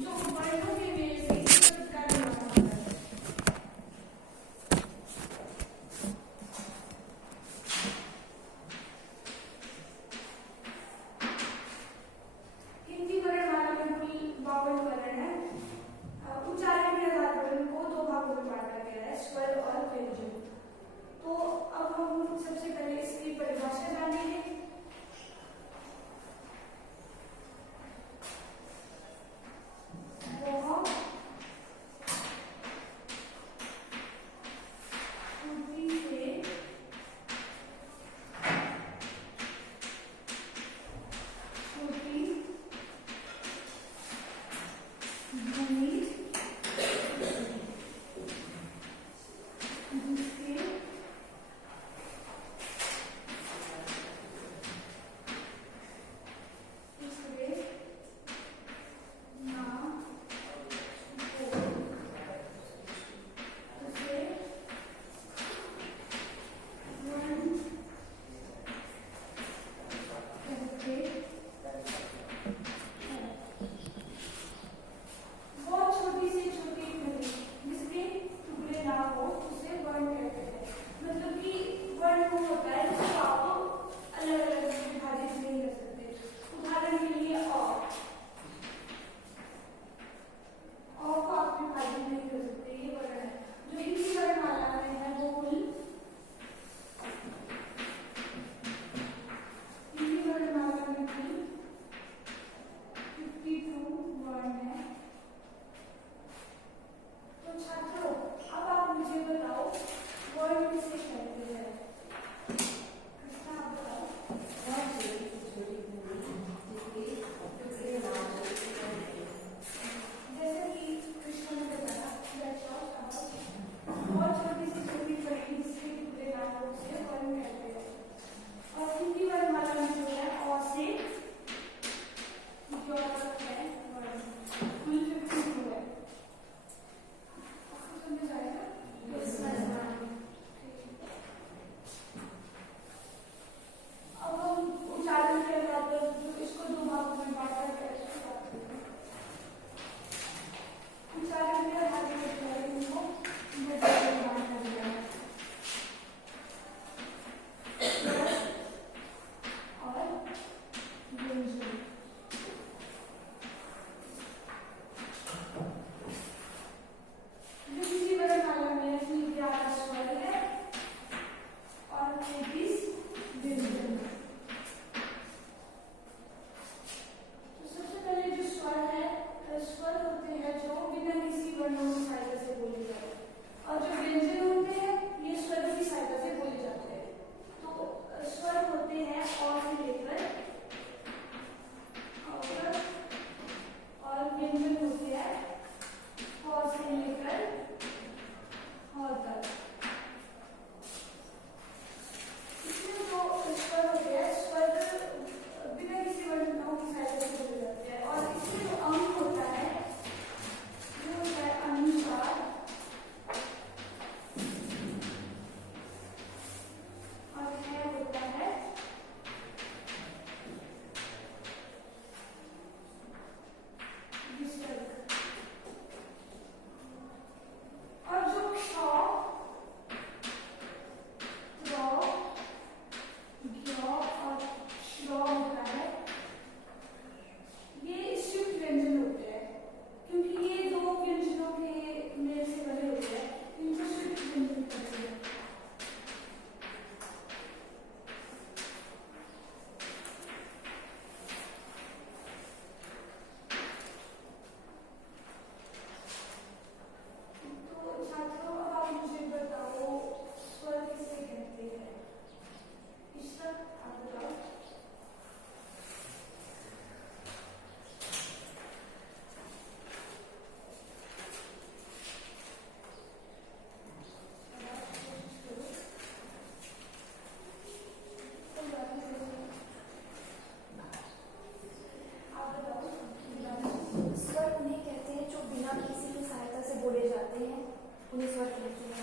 जो वर्णों के मेल से इस शब्द का निर्माण होता है। हिंदी वर्णमाला में कुल 52 वर्ण है। उच्चारण के आधार पर इनको दो भागों में बांटा गया है, स्वर और व्यंजन। तो अब हम सबसे पहले इसकी परिभाषा जानेंगे।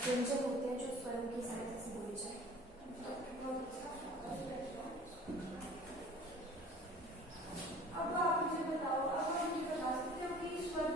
व्यंजन होते हैं जो स्वरों की सहायता से बोले जाए। अब आप मुझे बताओ, अब हम ये बता सकते हो कि स्वर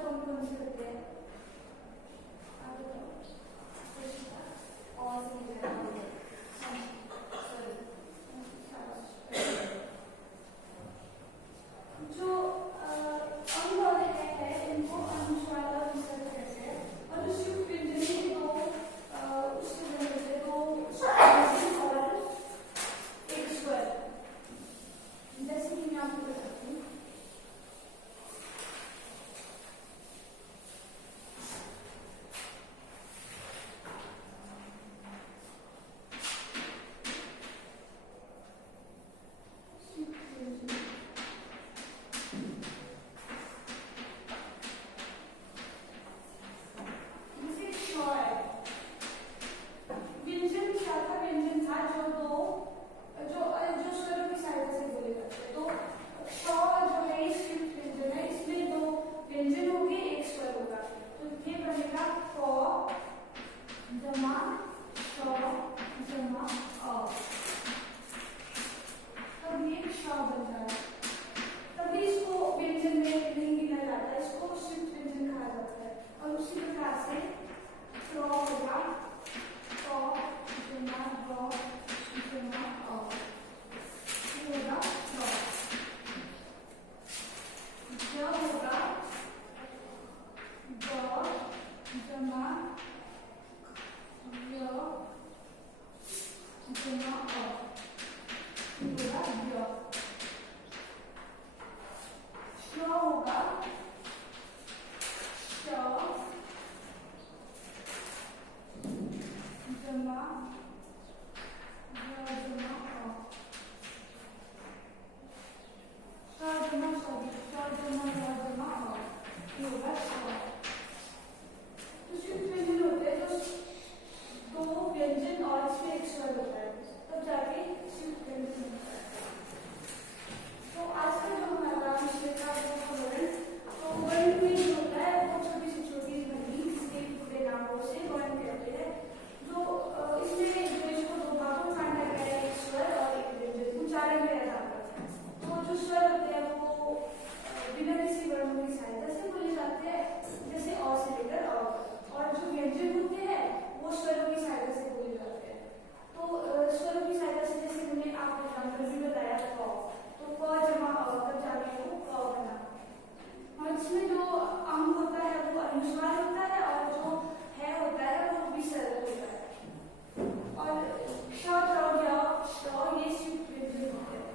प्रकार से क्रॉ होगा क जमा ग जमा अ, ये होगा क्रॉ। ज होगा ग जमा य जमा अ, ये होगा य। श होगा श जमा य जमा अ, श जमा य जमा अ, ये होगा श। कुछ व्यंजन होते हैं जो दो व्यंजन और इसमें एक स्वर होता है, तब जाके शिफ्ट व्यंजन होता है। तो आज का जो हमारा विषय था वो वर्ण, तो वर्ण में जो होता है वो छोटी से छोटी ध्वनि जिसके पूरे नामों से वर्ण कहते हैं। जो इसमें जो इसको दो भागों में बांटा गया है, एक स्वर और एक व्यंजन, उच्चारण के आधार पर। तो जो स्वर होते हैं वो बिना किसी वर्णों की सहायता से बोले जाते हैं, जैसे अ से लेकर अ, और जो व्यंजन होते हैं वो स्वरों की सहायता से बोले जाते हैं। तो स्वरों की सहायता से जैसे मैंने आपको एग्जाम्पल भी बताया क, तो क जमा अ तब जाके वो क बना। और इसमें जो अंग होता है वो अनुस्वार होता है और जो है होता है वो विसर्ग होता है। और श त्र य श ये शिफ्ट व्यंजन होते हैं।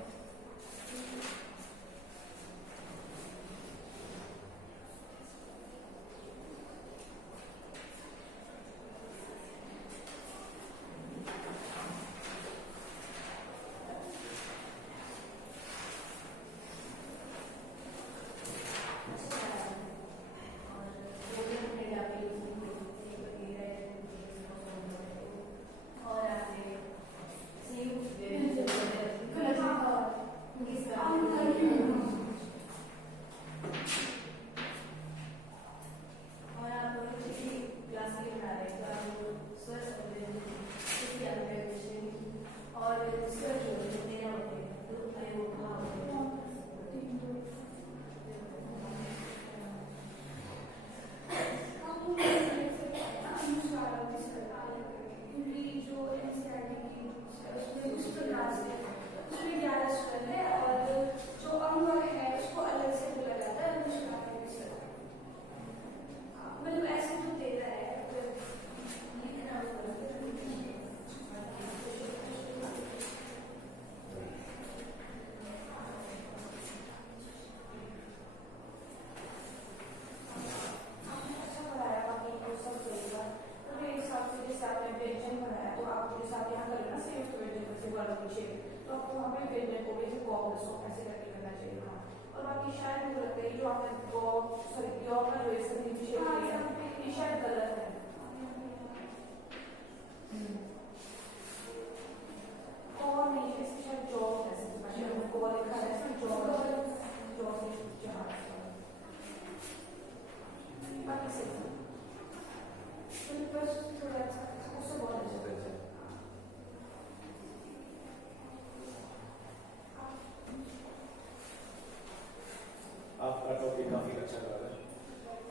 आपका टॉपिक काफी अच्छा लगा।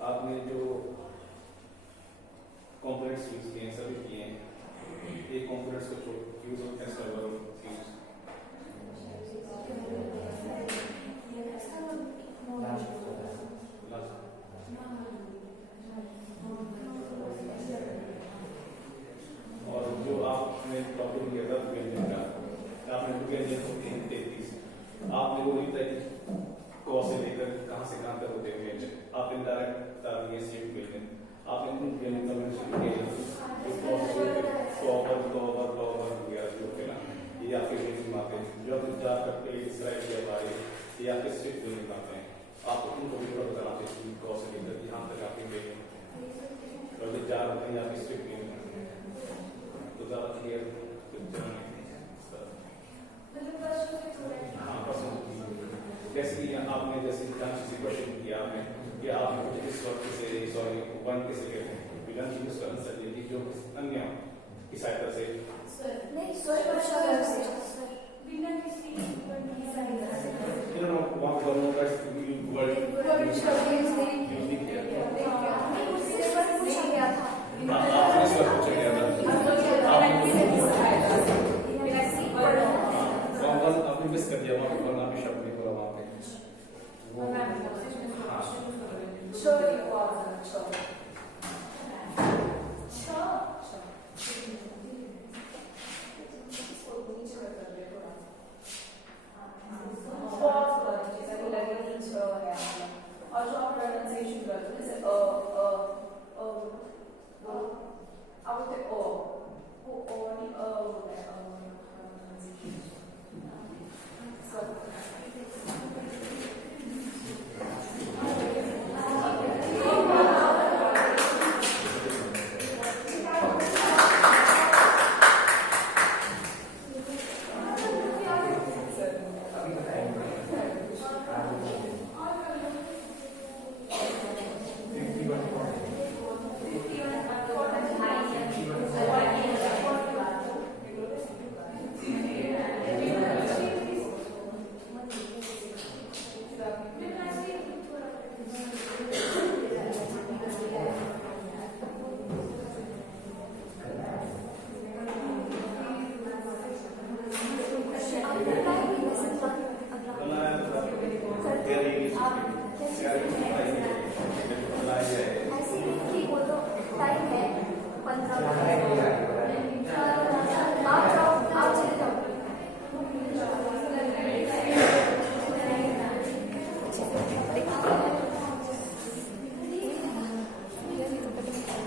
आपने जो कंपोनेंट्स यूज किए हैं सभी किए हैं। ये कंपोनेंट्स को यूज होते हैं सर्वर यूज। और जो आपने टॉपिक किया था व्यंजन का, आपने व्यंजन होते हैं 33, आपने वो नहीं बताया क से लेकर कहां से कहां तक होते हैं व्यंजन। आपने डायरेक्ट बता दिए शिफ्ट व्यंजन। आपने उन व्यंजन का मेंशन किया वगैरह जो होते हैं ना, ये आपके व्यंजन आते हैं। जो आपने चार करके डिस्क्राइब किया बारे, ये आपके शिफ्ट व्यंजन आते हैं। आप उनको भी थोड़ा बताना चाहिए क से लेकर यहाँ तक आपके व्यंजन और जो चार होते हैं आपके शिफ्ट व्यंजन तो ज्यादा क्लियर जैसे कि आपने जैसे क्वेश्चन किया आपने कि आपने कुछ इस वक्त से सॉरी वन के से कहते हैं बिना चीज का आंसर देती जो अन्य की सहायता से नहीं स्वर बिना किसी वहाँ वर्णों का वर्ड यूज नहीं किया। और जो आप प्रोनाउंसिएशन करते हैं जैसे अब होते ओ नहीं होता है pronunciation.